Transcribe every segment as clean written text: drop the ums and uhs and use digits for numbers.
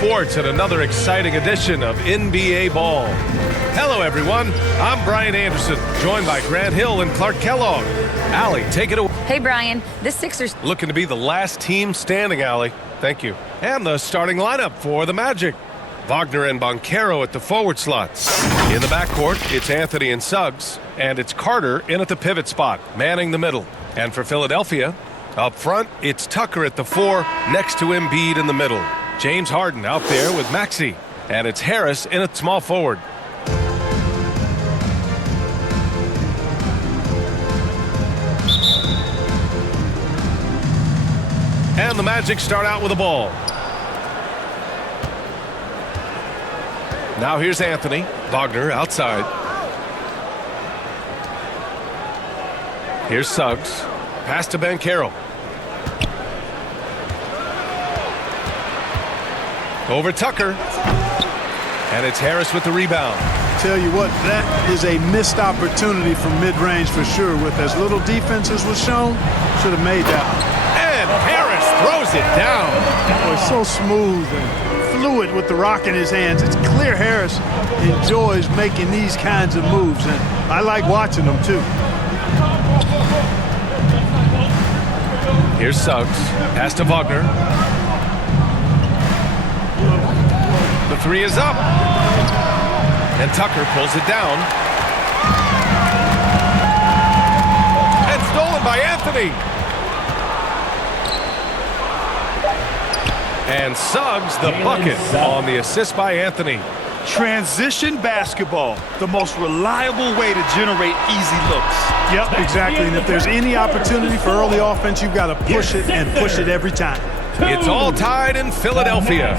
Sports and another exciting edition of NBA Ball. Hello, everyone. I'm Brian Anderson, joined by Grant Hill and Clark Kellogg. Allie, take it away. Hey, Brian. The Sixers Looking to be the last team standing, Allie. Thank you. And the starting lineup for the Magic. Wagner and Banchero at the forward slots. In the backcourt, it's Anthony and Suggs. And it's Carter in at the pivot spot, manning the middle. And for Philadelphia, up front, it's Tucker at the 4, next to Embiid in the middle. James Harden out there with Maxey. And it's Harris in at small forward. And the Magic start out with the ball. Now here's Anthony. Wagner outside. Here's Suggs. Pass to Banchero. Over Tucker. And it's Harris with the rebound. Tell you what, that is a missed opportunity from mid-range for sure. With as little defense as was shown, should have made that one. And Harris throws it down. Boy, so smooth and fluid with the rock in his hands. It's clear Harris enjoys making these kinds of moves, and I like watching them too. Here's Suggs. Pass to Wagner. The 3 is up. And Tucker pulls it down. And stolen by Anthony. And Suggs the bucket on the assist by Anthony. Transition basketball, the most reliable way to generate easy looks. Yep, exactly. And if there's any opportunity for early offense, you've got to push it and push it every time. It's all tied in Philadelphia.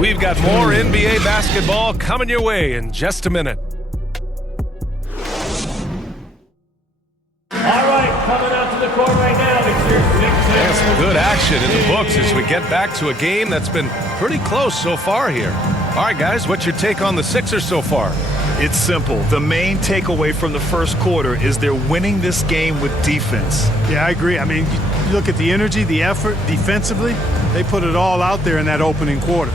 We've got more NBA basketball coming your way in just a minute. All right, coming out to the court right now, it's your Sixers. And some good action in the books as we get back to a game that's been pretty close so far here. All right, guys, what's your take on the Sixers so far? It's simple. The main takeaway from the first quarter is they're winning this game with defense. Yeah, I agree. I mean, you look at the energy, the effort defensively, they put it all out there in that opening quarter.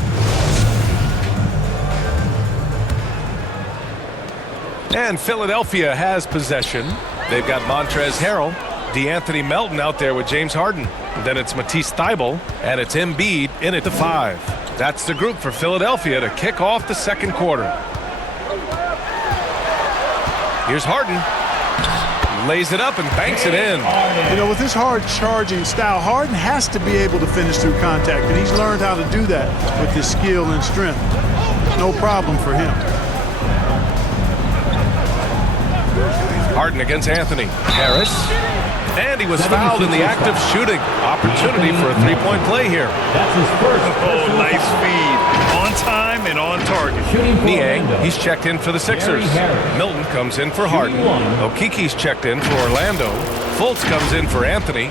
And Philadelphia has possession. They've got Montrezl Harrell, DeAnthony Melton out there with James Harden. Then it's Matisse Thybulle, and it's Embiid in at the 5. That's the group for Philadelphia to kick off the second quarter. Here's Harden. Lays it up and banks it in. You know, with his hard charging style, Harden has to be able to finish through contact, and he's learned how to do that with his skill and strength. No problem for him. Harden against Anthony. Harris. And he was fouled in the act of shooting. Opportunity for a three-point play here. That's his first. Oh, nice feed. On time and on target. Niang, he's checked in for the Sixers. Milton comes in for Harden. Okiki's checked in for Orlando. Fultz comes in for Anthony.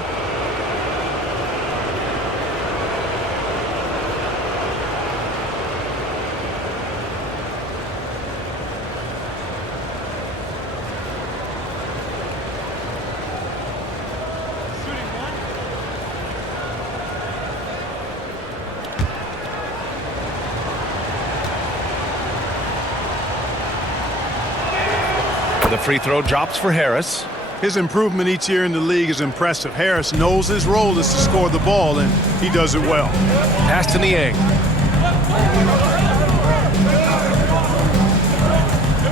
The free throw drops for Harris. His improvement each year in the league is impressive. Harris knows his role is to score the ball, and he does it well. Pass to Niang.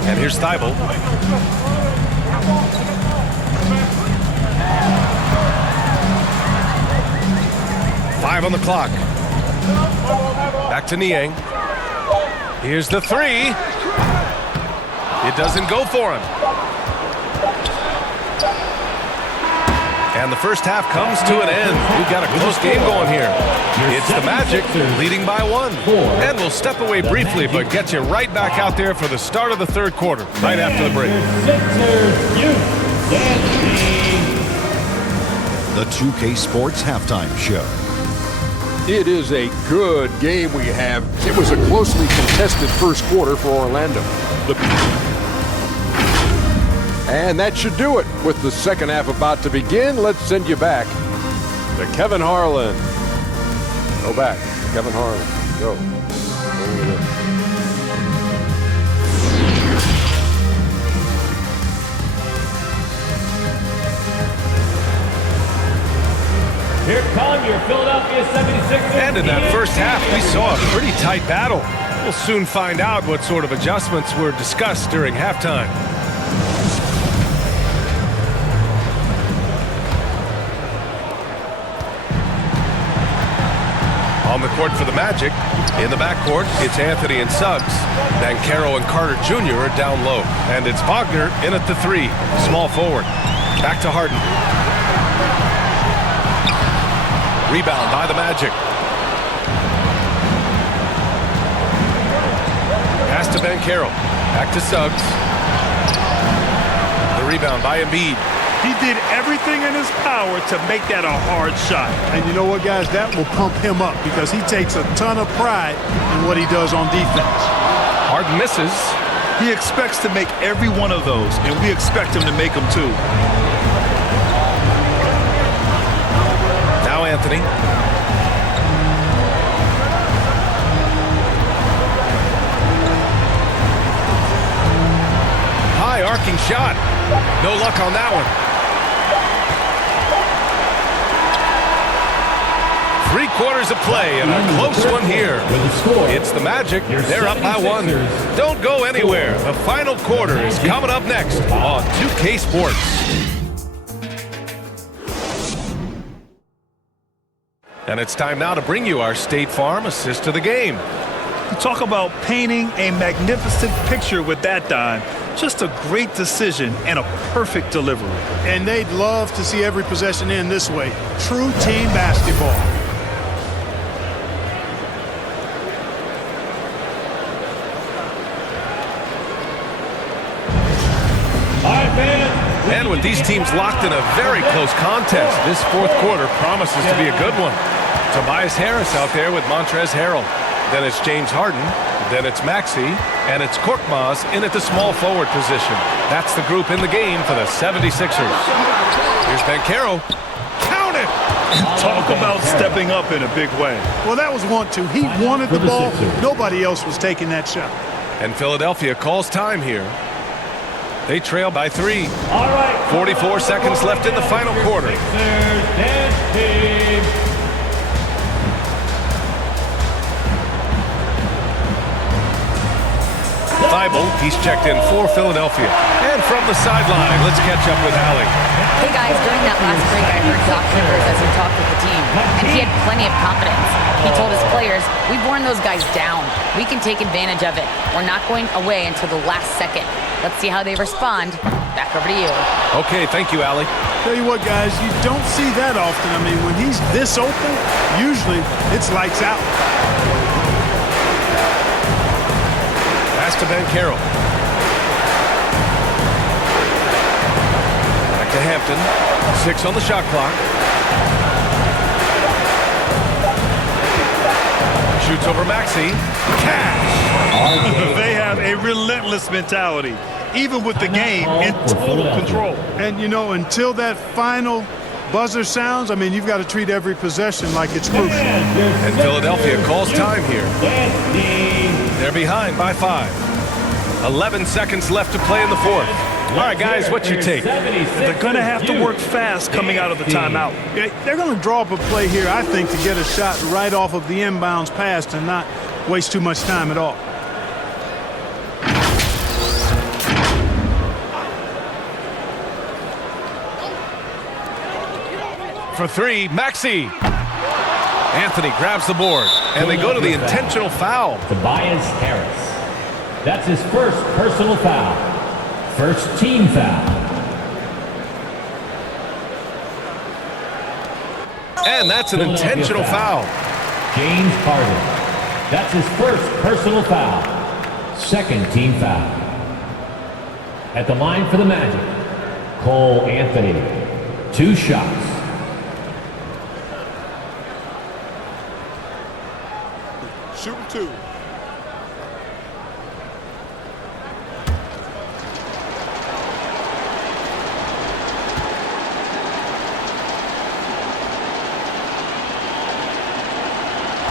And here's Thybulle. Five on the clock. Back to Niang. Here's the 3. It doesn't go for him. And the first half comes to an end. We've got a close game going here. It's the Magic leading by 1. And we'll step away briefly, but get you right back out there for the start of the third quarter, right after the break. The 2K Sports Halftime Show. It is a good game we have. It was a closely contested first quarter for Orlando. And that should do it. With the second half about to begin, let's send you back to Kevin Harlan. Go back. Kevin Harlan. Go. Here come your Philadelphia 76ers. And in that first half, we saw a pretty tight battle. We'll soon find out what sort of adjustments were discussed during halftime. On the court for the Magic. In the backcourt, it's Anthony and Suggs. Banchero and Carter Jr. are down low. And it's Wagner in at the 3. Small forward. Back to Harden. Rebound by the Magic. Pass to Banchero. Back to Suggs. The rebound by Embiid. He did everything in his power to make that a hard shot. And you know what, guys? That will pump him up because he takes a ton of pride in what he does on defense. Harden misses. He expects to make every one of those, and we expect him to make them too. Now Anthony. High arcing shot. No luck on that one. 3 quarters of play and a close one here. It's the Magic. They're up by 1. Don't go anywhere. The final quarter is coming up next on 2K Sports. And it's time now to bring you our State Farm assist of the game. You talk about painting a magnificent picture with that dime. Just a great decision and a perfect delivery. And they'd love to see every possession end this way. True team basketball. And with these teams locked in a very close contest, this fourth quarter promises to be a good one. Tobias Harris out there with Montrezl Harrell. Then it's James Harden. Then it's Maxey. And it's Korkmaz in at the small forward position. That's the group in the game for the 76ers. Here's Banchero. Count it! Talk about stepping up in a big way. Well, that was 1-2. He wanted the ball. Nobody else was taking that shot. And Philadelphia calls time here. They trail by 3. All right. 44 seconds left in the final quarter. Thibault, he's checked in for Philadelphia. And from the sideline, let's catch up with Allie. Hey guys, during that last break, I heard Doc Rivers as he talked with the team, and he had plenty of confidence. He told his players, we've worn those guys down. We can take advantage of it. We're not going away until the last second. Let's see how they respond. Back over to you. Okay, thank you, Allie. Tell you what, guys, you don't see that often. I mean, when he's this open, usually it's lights out. Pass to Banchero. Back to Hampton. 6 on the shot clock. Shoots over Maxey. Cash! They have a relentless mentality, even with the game in total control. And, you know, until that final buzzer sounds, I mean, you've got to treat every possession like it's crucial. And Philadelphia calls time here. They're behind by 5. 11 seconds left to play in the fourth. All right, guys, what's your take? They're going to have to work fast coming out of the timeout. They're going to draw up a play here, I think, to get a shot right off of the inbounds pass and not waste too much time at all. For 3, Maxey. Anthony grabs the board, and they go to the intentional foul. Tobias Harris. That's his first personal foul. First team foul. And that's an intentional foul. James Harden. That's his first personal foul. Second team foul. At the line for the Magic, Cole Anthony. 2 shots. Shooting 2.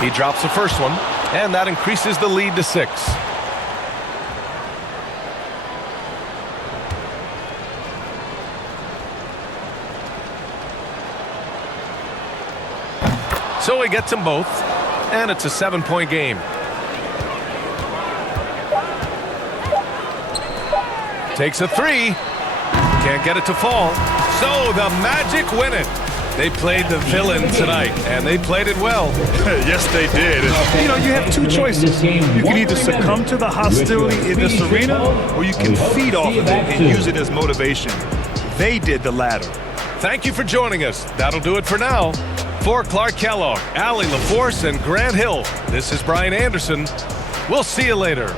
He drops the first one. And that increases the lead to 6. So he gets them both, and it's a 7-point game. Takes a 3. Can't get it to fall. So the Magic win it. They played the villain tonight, and they played it well. Yes, they did. You know, you have two choices. You can either succumb to the hostility in this arena, or you can feed off of it and use it as motivation. They did the latter. Thank you for joining us. That'll do it for now. For Clark Kellogg, Allie LaForce, and Grant Hill, this is Brian Anderson. We'll see you later.